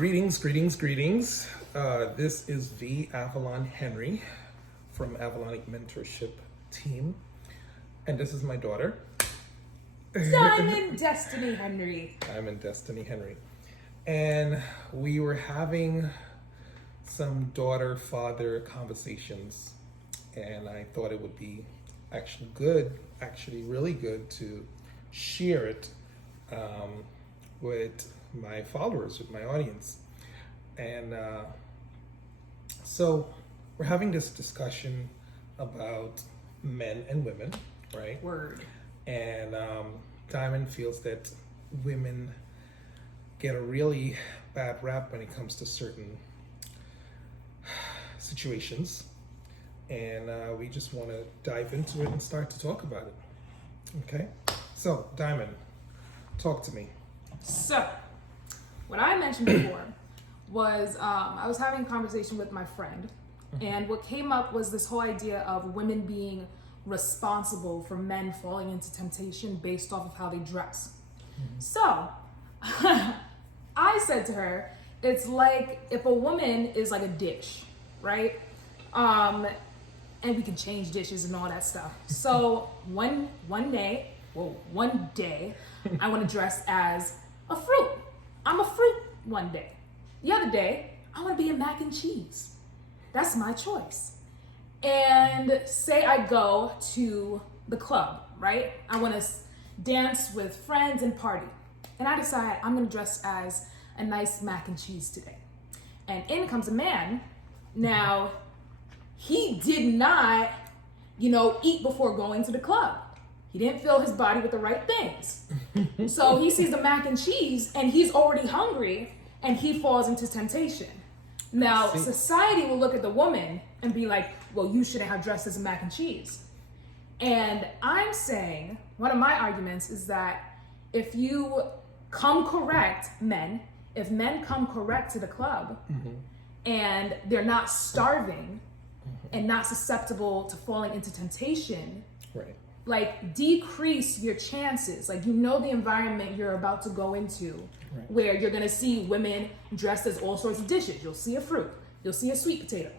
Greetings. This is the Avalon Henry from Avalonic Mentorship team. And this is my daughter. Diamond Destiny Henry. Diamond Destiny Henry. And we were having some daughter-father conversations. And I thought it would be really good to share it with my followers, with my audience. And so we're having this discussion about men and women, right? Word. And Diamond feels that women get a really bad rap when it comes to certain situations. And we just want to dive into it and start to talk about it. Okay? So, Diamond, talk to me. So, what I mentioned before was I was having a conversation with my friend, and what came up was this whole idea of women being responsible for men falling into temptation based off of how they dress. So, I said to her, it's like if a woman is like a dish, right? And we can change dishes and all that stuff. So one day, I want to dress as a fruit. I'm a fruit one day. The other day, I want to be a mac and cheese. That's my choice. And say I go to the club, right? I want to dance with friends and party. And I decide I'm going to dress as a nice mac and cheese today. And in comes a man. Now, he did not, eat before going to the club. He didn't fill his body with the right things. So he sees the mac and cheese and he's already hungry and he falls into temptation. Now, society will look at the woman and be like, well, you shouldn't have dressed as a mac and cheese. And I'm saying, one of my arguments is that if you come correct, if men come correct to the club and they're not starving and not susceptible to falling into temptation, right? Like, decrease your chances. Like, the environment you're about to go into, right, where you're gonna see women dressed as all sorts of dishes. You'll see a fruit, you'll see a sweet potato,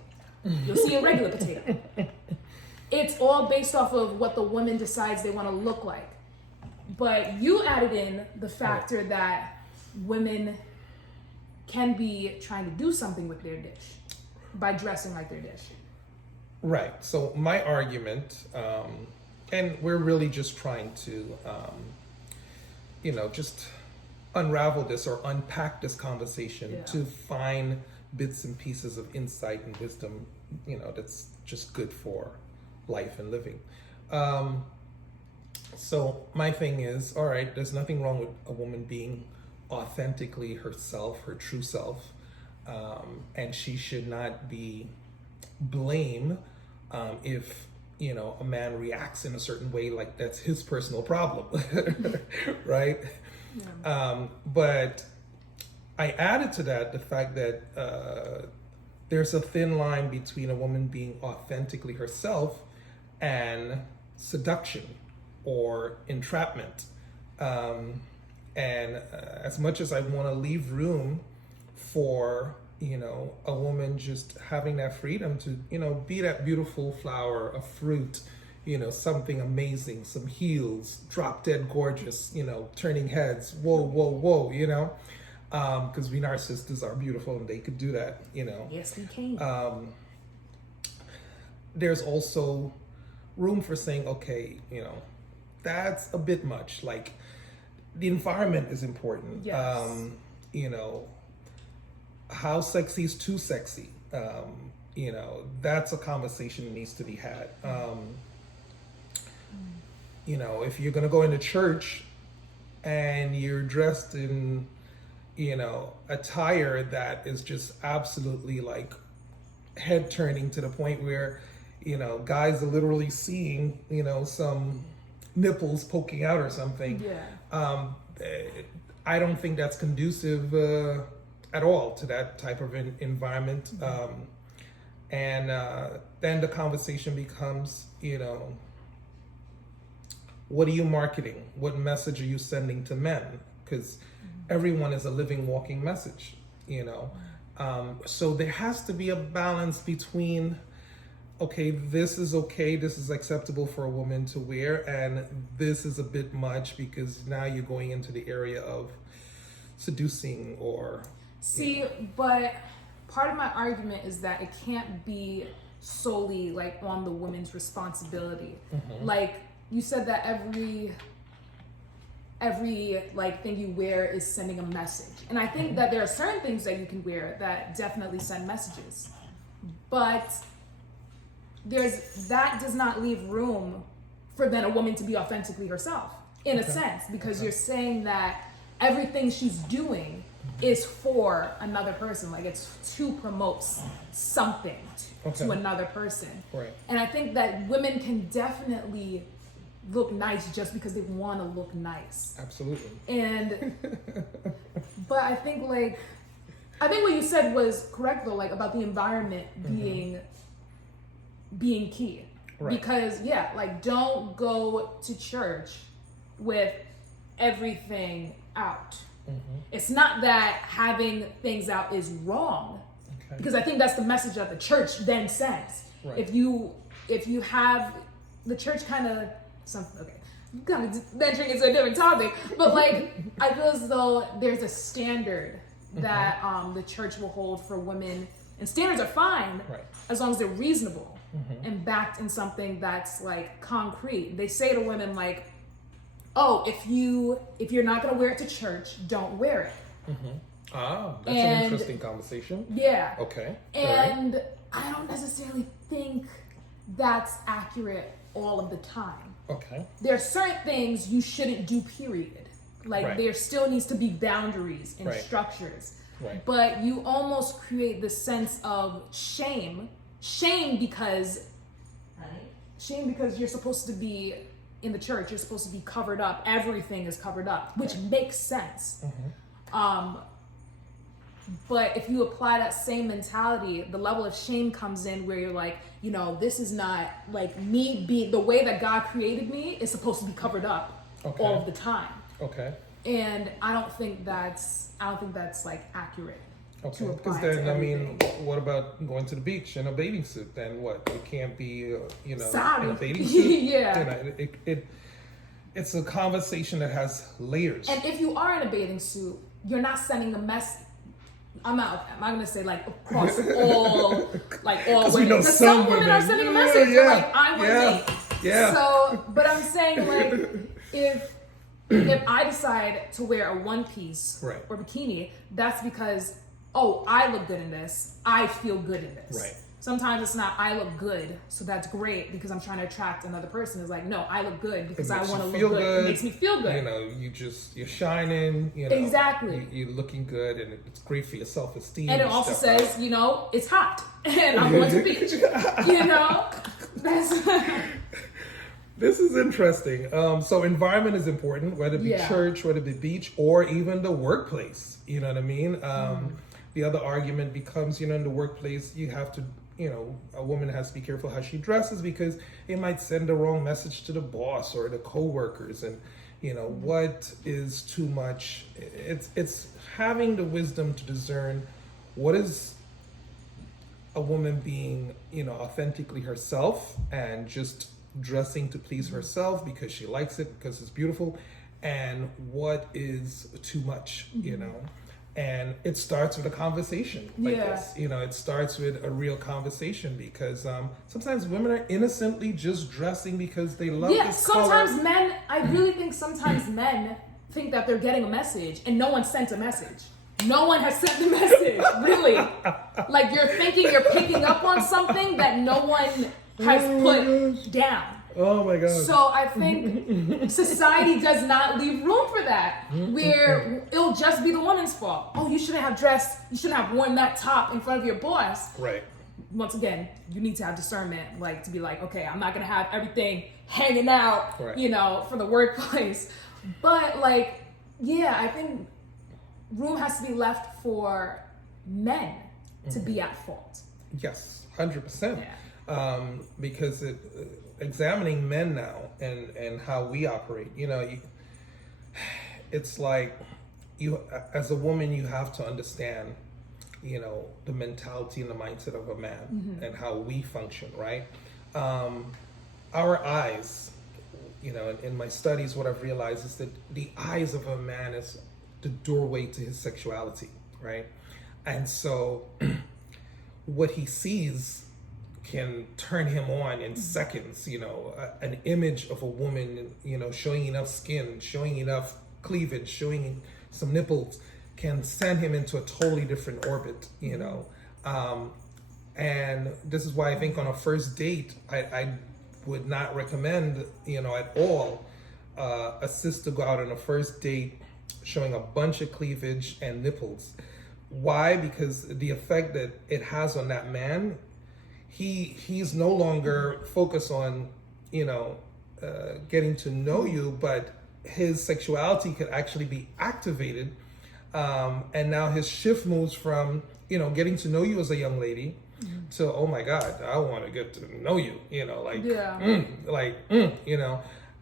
you'll see a regular potato. It's all based off of what the woman decides they want to look like. But you added in the factor that women can be trying to do something with their dish by dressing like their dish. Right. So my argument, and we're really just trying to, just unravel this or unpack this conversation to find bits and pieces of insight and wisdom, that's just good for life and living. So my thing is, all right, there's nothing wrong with a woman being authentically herself, her true self, and she should not be blamed if a man reacts in a certain way, like that's his personal problem. Right? Yeah. But I added to that the fact that there's a thin line between a woman being authentically herself and seduction or entrapment. And as much as I want to leave room for a woman just having that freedom to, be that beautiful flower, a fruit, something amazing, some heels, drop dead gorgeous, turning heads, whoa, because we narcissists are beautiful and they could do that, Yes, we can. There's also room for saying, okay, that's a bit much. Like, the environment is important. Yes. How sexy is too sexy? That's a conversation that needs to be had. If you're gonna go into church and you're dressed in, attire that is just absolutely like head turning to the point where, guys are literally seeing, some nipples poking out or something. Yeah. I don't think that's conducive at all to that type of environment. And then the conversation becomes, what are you marketing? What message are you sending to men? Because everyone is a living, walking message. you know. So there has to be a balance between, okay, this is acceptable for a woman to wear, and this is a bit much because now you're going into the area of seducing or... See, but part of my argument is that it can't be solely like on the woman's responsibility. Like you said that every like thing you wear is sending a message. And I think that there are certain things that you can wear that definitely send messages. But that does not leave room for then a woman to be authentically herself, in a sense, because you're saying that everything she's doing is for another person, like it's to promote something to another person. Right. And I think that women can definitely look nice just because they want to look nice. Absolutely. And but I think what you said was correct though, like about the environment being key. Right. Because like don't go to church with everything out. It's not that having things out is wrong, because I think that's the message that the church then sends. Right. If you have the church kind of venturing into a different topic, but like I feel as though there's a standard that the church will hold for women, and standards are fine as long as they're reasonable and backed in something that's like concrete. They say to women like, oh, if you're not going to wear it to church, don't wear it. That's an interesting conversation. Yeah. Okay. And I don't necessarily think that's accurate all of the time. Okay. There are certain things you shouldn't do, period. Like there still needs to be boundaries and structures. Right. But you almost create this sense of shame because you're supposed to be in the church, you're supposed to be covered up. Everything is covered up, which makes sense. But if you apply that same mentality, the level of shame comes in where you're like, this is not like me being the way that God created me is supposed to be covered up all of the time. Okay. And I don't think that's like accurate. Okay. Because then, what about going to the beach in a bathing suit? Then what? You can't be, Sorry. in a bathing suit. Yeah. It's a conversation that has layers. And if you are in a bathing suit, you're not sending a message. I'm not gonna say like across all women. Because some women are sending a message. Like I want to date. Yeah. So, but I'm saying like if I decide to wear a one piece or bikini, that's because I look good in this. I feel good in this. Right. Sometimes it's not I look good, so that's great because I'm trying to attract another person. It's like, no, I look good because I want to look good. It makes me feel good. You're shining. Exactly. You're looking good, and it's great for your self-esteem. And it also says, it's hot, and I'm going to the beach. That's. This is interesting. So environment is important, whether it be church, whether it be beach, or even the workplace. You know what I mean? The other argument becomes, in the workplace, you have to, a woman has to be careful how she dresses because it might send the wrong message to the boss or the co-workers. And, what is too much? It's having the wisdom to discern what is a woman being, authentically herself and just dressing to please herself because she likes it, because it's beautiful, and what is too much, And it starts with a conversation like this. It starts with a real conversation because sometimes women are innocently just dressing because they love this sometimes color. men, I really think sometimes men think that they're getting a message and no one sent a message. No one has sent the message, really. Like you're thinking you're picking up on something that no one has put down. Oh my God. So I think society does not leave room for that, where it'll just be the woman's fault. Oh, you shouldn't have worn that top in front of your boss. Right. Once again, you need to have discernment, like to be like, okay, I'm not gonna have everything hanging out, for the workplace. But I think room has to be left for men to be at fault. Yes, 100%. Yeah. Because examining men now and how we operate, it's like you, as a woman, you have to understand the mentality and the mindset of a man and how we function, right? Our eyes, in my studies, what I've realized is that the eyes of a man is the doorway to his sexuality, right? And so what he sees can turn him on in seconds. An image of a woman, showing enough skin, showing enough cleavage, showing some nipples can send him into a totally different orbit, and this is why I think on a first date, I would not recommend, at all, a sis to go out on a first date showing a bunch of cleavage and nipples. Why? Because the effect that it has on that man, he's no longer focused on, getting to know you, but his sexuality could actually be activated. And now his shift moves from, getting to know you as a young lady to, oh my God, I want to get to know you,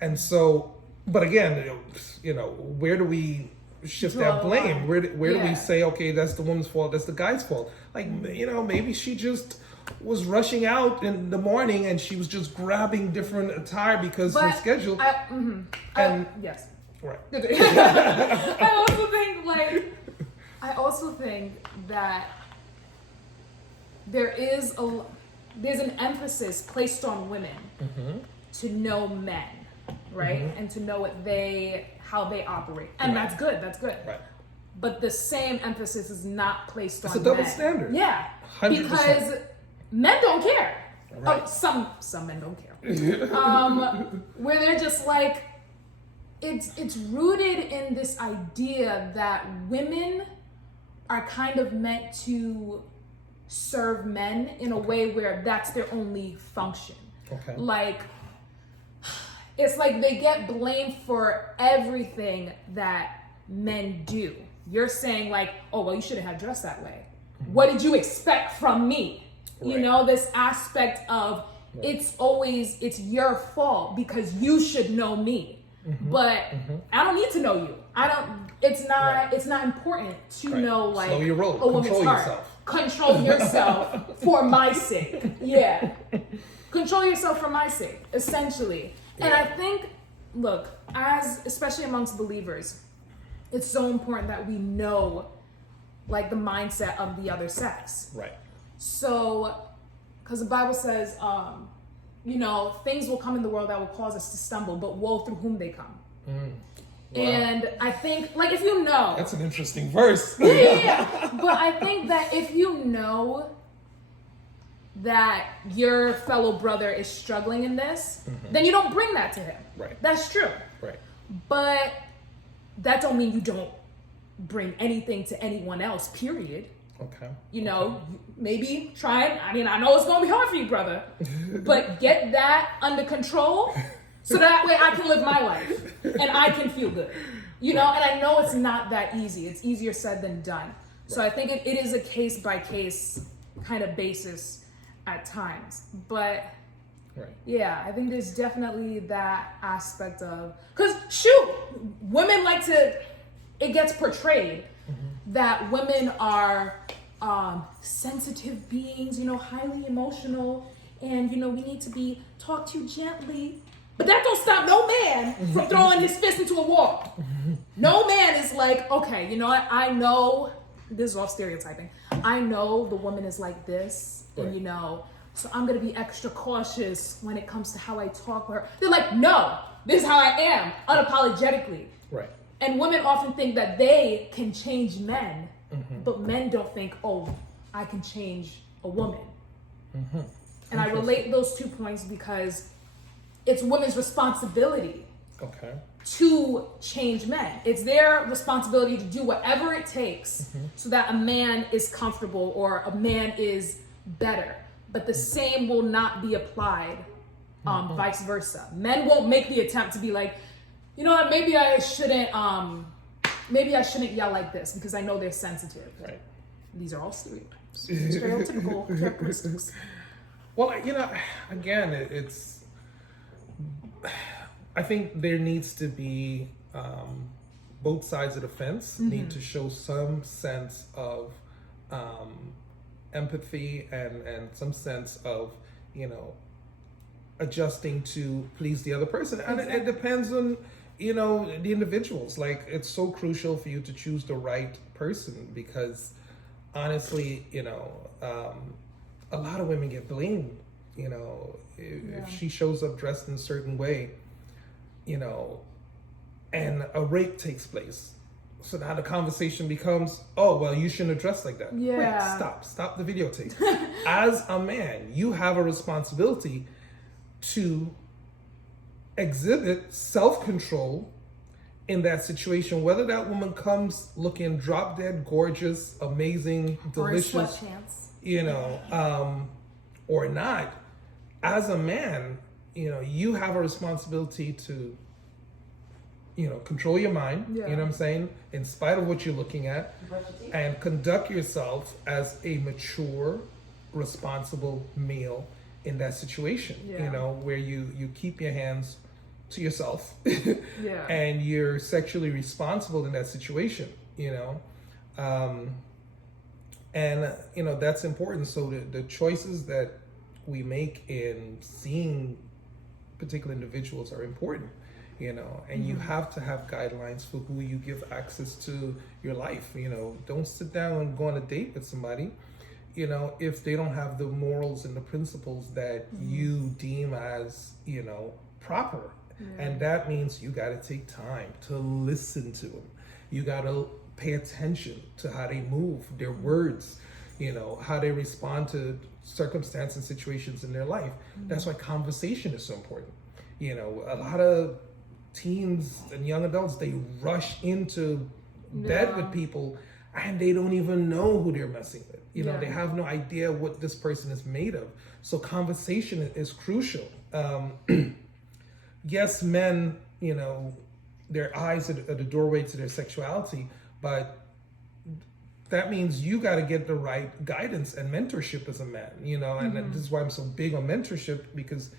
and so, but again, where do we shift that blame? Where do we say, okay, that's the woman's fault, that's the guy's fault? Maybe she just was rushing out in the morning and she was just grabbing different attire because her schedule. Yes. Right. I also think that there's an emphasis placed on women to know men, right? And to know how they operate. And that's good. Right. But the same emphasis is not placed on men. It's a double standard. Yeah. 100%. Because men don't care. Right. Oh, some men don't care. Where they're just like, it's rooted in this idea that women are kind of meant to serve men in a way where that's their only function. Okay. It's like they get blamed for everything that men do. You're saying oh, well, you shouldn't have dressed that way. What did you expect from me? Right. This aspect of it's your fault because you should know me. But I don't need to know you. It's not important to know slow your roll. A woman's heart. Yourself. Control yourself for my sake. Yeah. Control yourself for my sake, essentially. Yeah. And I think, look, especially amongst believers, it's so important that we know the mindset of the other sex. Right. So, because the Bible says, things will come in the world that will cause us to stumble, but woe through whom they come. Wow. And I think, if you know. That's an interesting verse. Yeah. But I think that if you know that your fellow brother is struggling in this, then you don't bring that to him. Right. That's true. Right. But that don't mean you don't bring anything to anyone else, period. Okay. Maybe try it. I know it's going to be hard for you, brother, but get that under control so that way I can live my life and I can feel good. And I know it's not that easy. It's easier said than done. So I think it is a case by case kind of basis at times. But yeah, I think there's definitely that aspect of, because women it gets portrayed that women are sensitive beings, highly emotional, and we need to be talked to gently. But that don't stop no man from throwing his fist into a wall. No man is okay, I know this is all stereotyping. I know the woman is like this, and so I'm gonna be extra cautious when it comes to how I talk to her. They're like, no, this is how I am, unapologetically. Right. And women often think that they can change men, but men don't think, oh, I can change a woman. And I relate those 2 points because it's women's responsibility to change men. It's their responsibility to do whatever it takes so that a man is comfortable or a man is better. But the same will not be applied vice versa. Men won't make the attempt to be like, you know what, maybe I shouldn't yell like this because I know they're sensitive. Right. These are all stereotypes. Stereotypical characteristics. Well, again, I think there needs to be both sides of the fence need to show some sense of empathy and some sense of, adjusting to please the other person. And it depends on, the individuals. Like, it's so crucial for you to choose the right person because honestly, a lot of women get blamed, if she shows up dressed in a certain way, and a rape takes place. So now the conversation becomes, oh, well, you shouldn't have dressed like that. Yeah. Wait, stop the videotape. As a man, you have a responsibility to exhibit self-control in that situation, whether that woman comes looking drop dead gorgeous, amazing, delicious, or not. As a man, you have a responsibility to control your mind, you know what I'm saying, in spite of what you're looking at, and conduct yourself as a mature, responsible male in that situation, where you keep your hands to yourself and you're sexually responsible in that situation, and that's important. So the choices that we make in seeing particular individuals are important, and you have to have guidelines for who you give access to your life. Don't sit down and go on a date with somebody, if they don't have the morals and the principles that you deem as, proper. And that means you got to take time to listen to them. You got to pay attention to how they move, their words, how they respond to circumstances and situations in their life. That's why conversation is so important. A lot of teens and young adults, they rush into bed with people and they don't even know who they're messing with. They have no idea what this person is made of. So conversation is crucial. Yes, men, their eyes are the doorway to their sexuality, but that means you got to get the right guidance and mentorship as a man, and this is why I'm so big on mentorship, because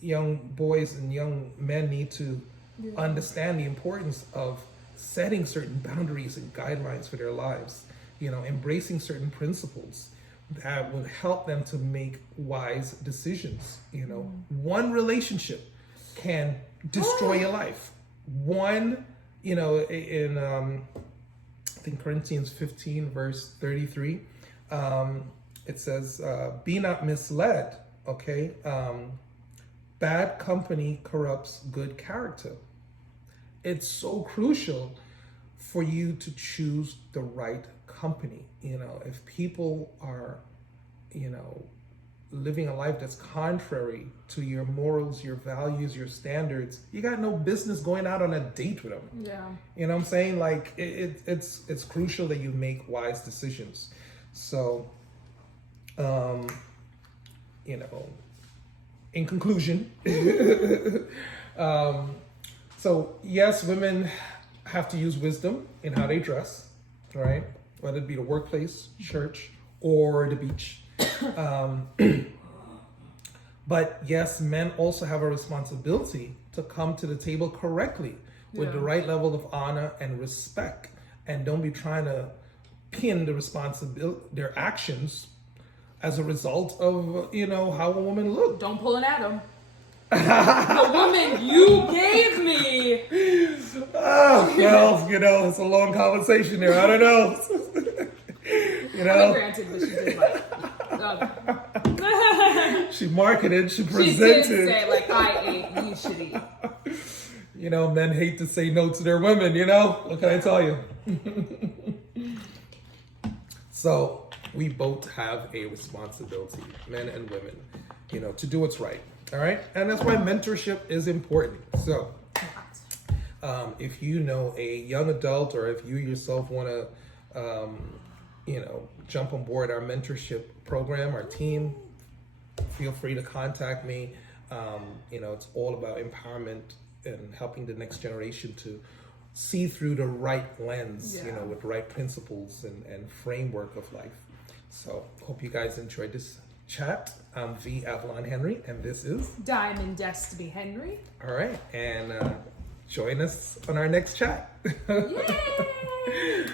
young boys and young men need to understand the importance of setting certain boundaries and guidelines for their lives, embracing certain principles that will help them to make wise decisions. One relationship can destroy your life. One, in I think Corinthians 15 verse 33, it says, be not misled, okay? Bad company corrupts good character. It's so crucial for you to choose the right company. If people are, living a life that's contrary to your morals, your values, your standards, you got no business going out on a date with them. You know what I'm saying? Like, it's crucial that you make wise decisions. So, in conclusion, so yes, women have to use wisdom in how they dress, right? Whether it be the workplace, church, or the beach. But yes, men also have a responsibility to come to the table correctly with the right level of honor and respect, and don't be trying to pin the responsibility, their actions, as a result of how a woman looked. Don't pull an Adam. The woman you gave me. Well, it's a long conversation there. I don't know. Granted, but she did like. She marketed, she presented. She did say, like, I ate, you should eat. Men hate to say no to their women, What can I tell you? So, we both have a responsibility, men and women, to do what's right. All right? And that's why mentorship is important. So, if you know a young adult, or if you yourself want to, jump on board our mentorship program, our team, feel free to contact me. It's all about empowerment and helping the next generation to see through the right lens, with the right principles and framework of life. So hope you guys enjoyed this chat. I'm V. Avalon Henry, and this is Diamond Destiny Henry. All right, and join us on our next chat. Yay!